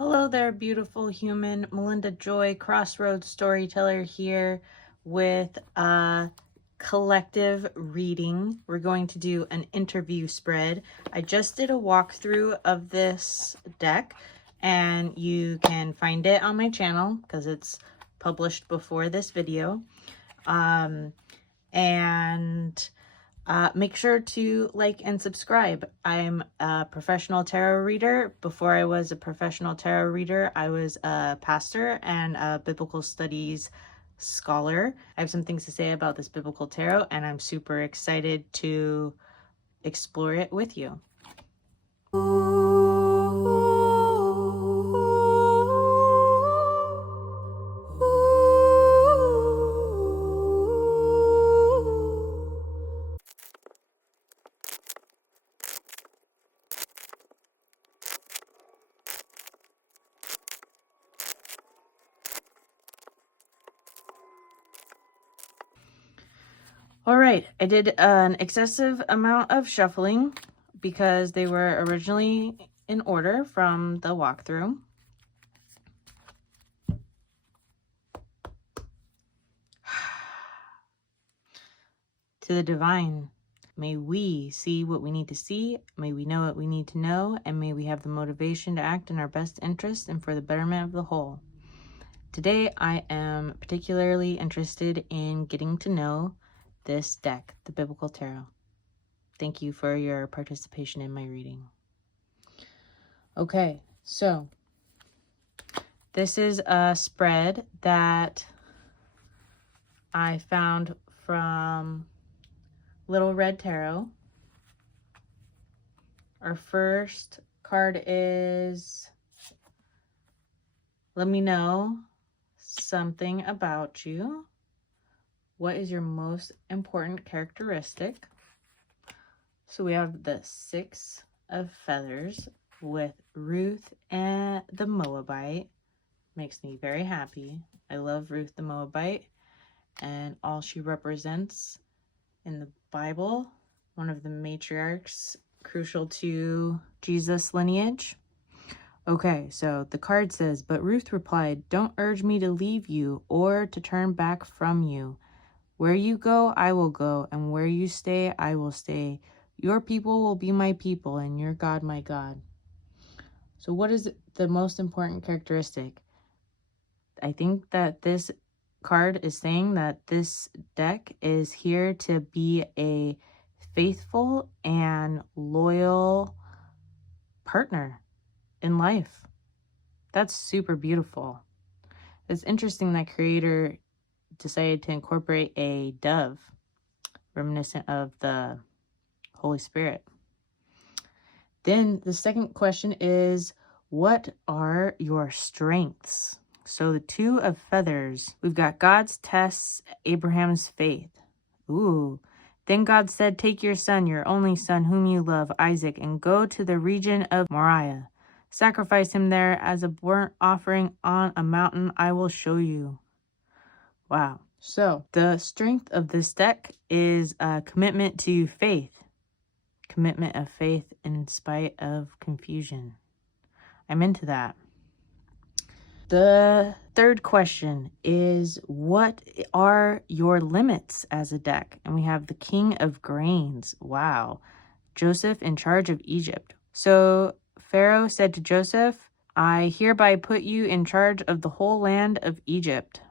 Hello there, beautiful human. Melinda Joy, Crossroads Storyteller here with a collective reading. We're going to do an interview spread. I just did a walkthrough of this deck, and you can find it on my channel because it's published before this video. Make sure to like and subscribe. I'm a professional tarot reader. Before I was a professional tarot reader, I was a pastor and a biblical studies scholar. I have some things to say about this biblical tarot, and I'm super excited to explore it with you. All right, I did an excessive amount of shuffling because they were originally in order from the walkthrough. To the divine, may we see what we need to see, may we know what we need to know, and may we have the motivation to act in our best interest and for the betterment of the whole. Today, I am particularly interested in getting to know this deck, the Biblical Tarot. Thank you for your participation in my reading. Okay, so this is a spread that I found from Little Red Tarot. Our first card is, let me know something about you. What is your most important characteristic? So we have the Six of Feathers with Ruth and the Moabite. Makes me very happy. I love Ruth the Moabite and all she represents in the Bible. One of the matriarchs crucial to Jesus' lineage. Okay, so the card says, but Ruth replied, don't urge me to leave you or to turn back from you. Where you go, I will go, and where you stay, I will stay. Your people will be my people, and your God, my God. So what is the most important characteristic? I think that this card is saying that this deck is here to be a faithful and loyal partner in life. That's super beautiful. It's interesting that creator decided to incorporate a dove, reminiscent of the Holy Spirit. Then the second question is, what are your strengths? So the Two of Feathers, we've got God's tests, Abraham's faith. Ooh. Then God said, take your son, your only son, whom you love, Isaac, and go to the region of Moriah. Sacrifice him there as a burnt offering on a mountain I will show you. Wow. So the strength of this deck is a commitment to faith. Commitment of faith in spite of confusion. I'm into that. The third question is, what are your limits as a deck? And we have the King of Grains. Wow. Joseph in charge of Egypt. So Pharaoh said to Joseph, I hereby put you in charge of the whole land of Egypt.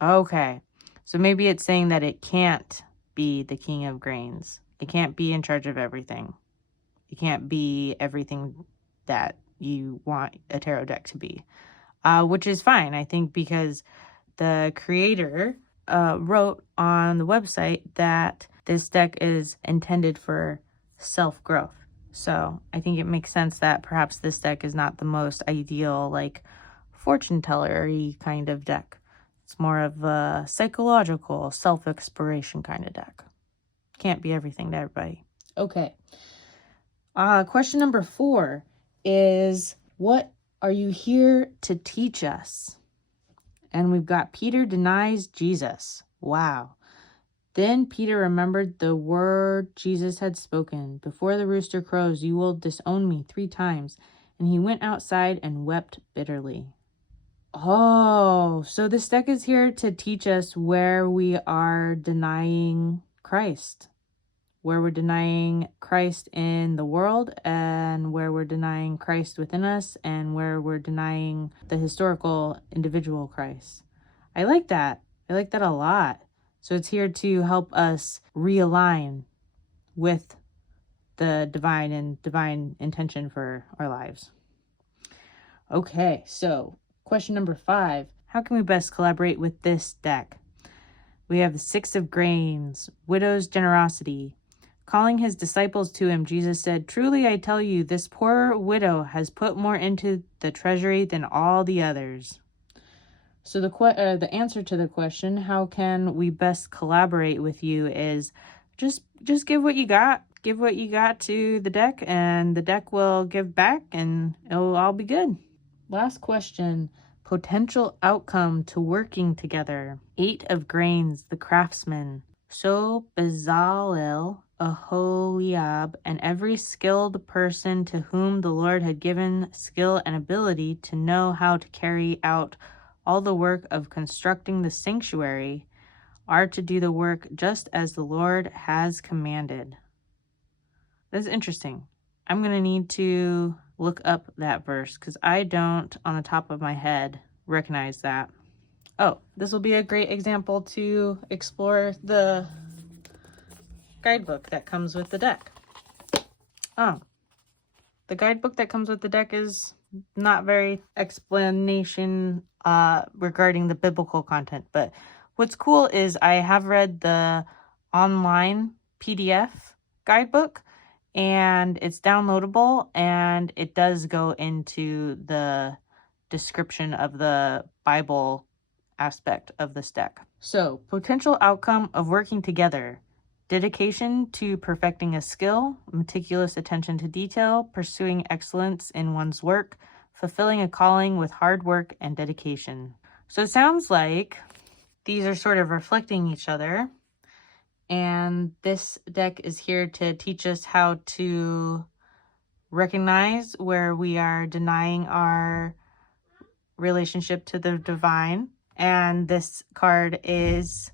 Okay. So maybe it's saying that it can't be the King of Grains. It can't be in charge of everything. It can't be everything that you want a tarot deck to be. Which is fine, I think, because the creator wrote on the website that this deck is intended for self-growth. So I think it makes sense that perhaps this deck is not the most ideal, like, fortune teller-y kind of deck. It's more of a psychological, self-exploration kind of deck. Can't be everything to everybody. Okay. Question number 4 is, what are you here to teach us? And we've got Peter denies Jesus. Wow. Then Peter remembered the word Jesus had spoken. Before the rooster crows, you will disown me 3 times. and he went outside and wept bitterly. Oh, so this deck is here to teach us where we are denying Christ, where we're denying Christ in the world, and where we're denying Christ within us, and where we're denying the historical individual Christ. I like that. I like that a lot. So it's here to help us realign with the divine and divine intention for our lives. Okay, so question number 5. How can we best collaborate with this deck? We have the 6 of Grains, widow's generosity. Calling his disciples to him, Jesus said, "Truly I tell you, this poor widow has put more into the treasury than all the others." So the answer to the question, how can we best collaborate with you, is just give what you got. Give what you got to the deck, and the deck will give back, and it'll all be good. Last question. Potential outcome to working together. 8 of Grains, the craftsman. So Bezalel, Aholiab, and every skilled person to whom the Lord had given skill and ability to know how to carry out all the work of constructing the sanctuary are to do the work just as the Lord has commanded. That's interesting. I'm going to need to look up that verse because I don't, on the top of my head, recognize that. Oh, this will be a great example to explore the guidebook that comes with the deck. Oh, the guidebook that comes with the deck is not very explanation regarding the biblical content, but what's cool is I have read the online PDF guidebook, and it's downloadable, and it does go into the description of the Bible aspect of this deck. So, potential outcome of working together. Dedication to perfecting a skill, meticulous attention to detail, pursuing excellence in one's work, fulfilling a calling with hard work and dedication. So it sounds like these are sort of reflecting each other. And this deck is here to teach us how to recognize where we are denying our relationship to the divine. And this card is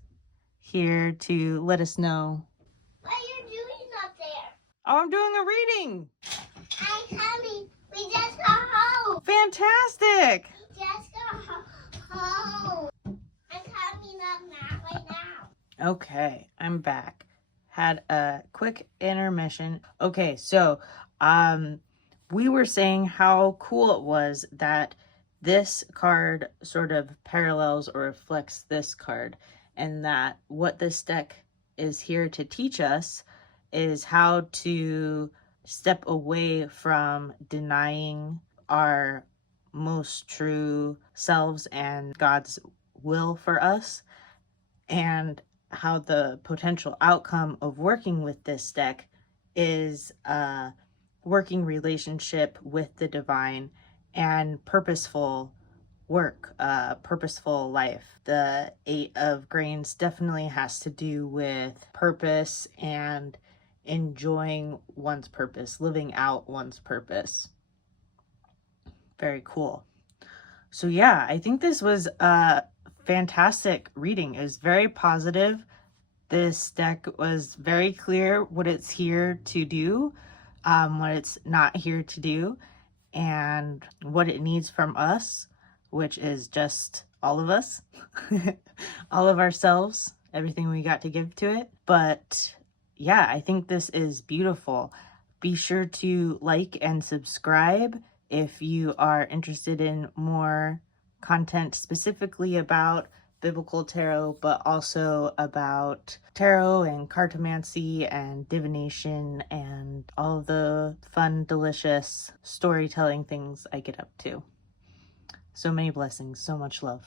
here to let us know. What are you doing up there? Oh, I'm doing a reading. I'm coming. We just got home. Fantastic. We just got home. I'm coming up now, right now. Okay, I'm back. Had a quick intermission. Okay, so we were saying how cool it was that this card sort of parallels or reflects this card, and that what this deck is here to teach us is how to step away from denying our most true selves and God's will for us, and how the potential outcome of working with this deck is a working relationship with the divine and purposeful work, purposeful life. The 8 of Grains definitely has to do with purpose and enjoying one's purpose, living out one's purpose. Very cool. So yeah, I think this was a fantastic reading. It was very positive. This deck was very clear what it's here to do, what it's not here to do, and what it needs from us, which is just all of us, all of ourselves, everything we got to give to it. But yeah, I think this is beautiful. Be sure to like and subscribe if you are interested in more content specifically about biblical tarot, but also about tarot and cartomancy and divination and all of the fun, delicious storytelling things I get up to. So many blessings, so much love.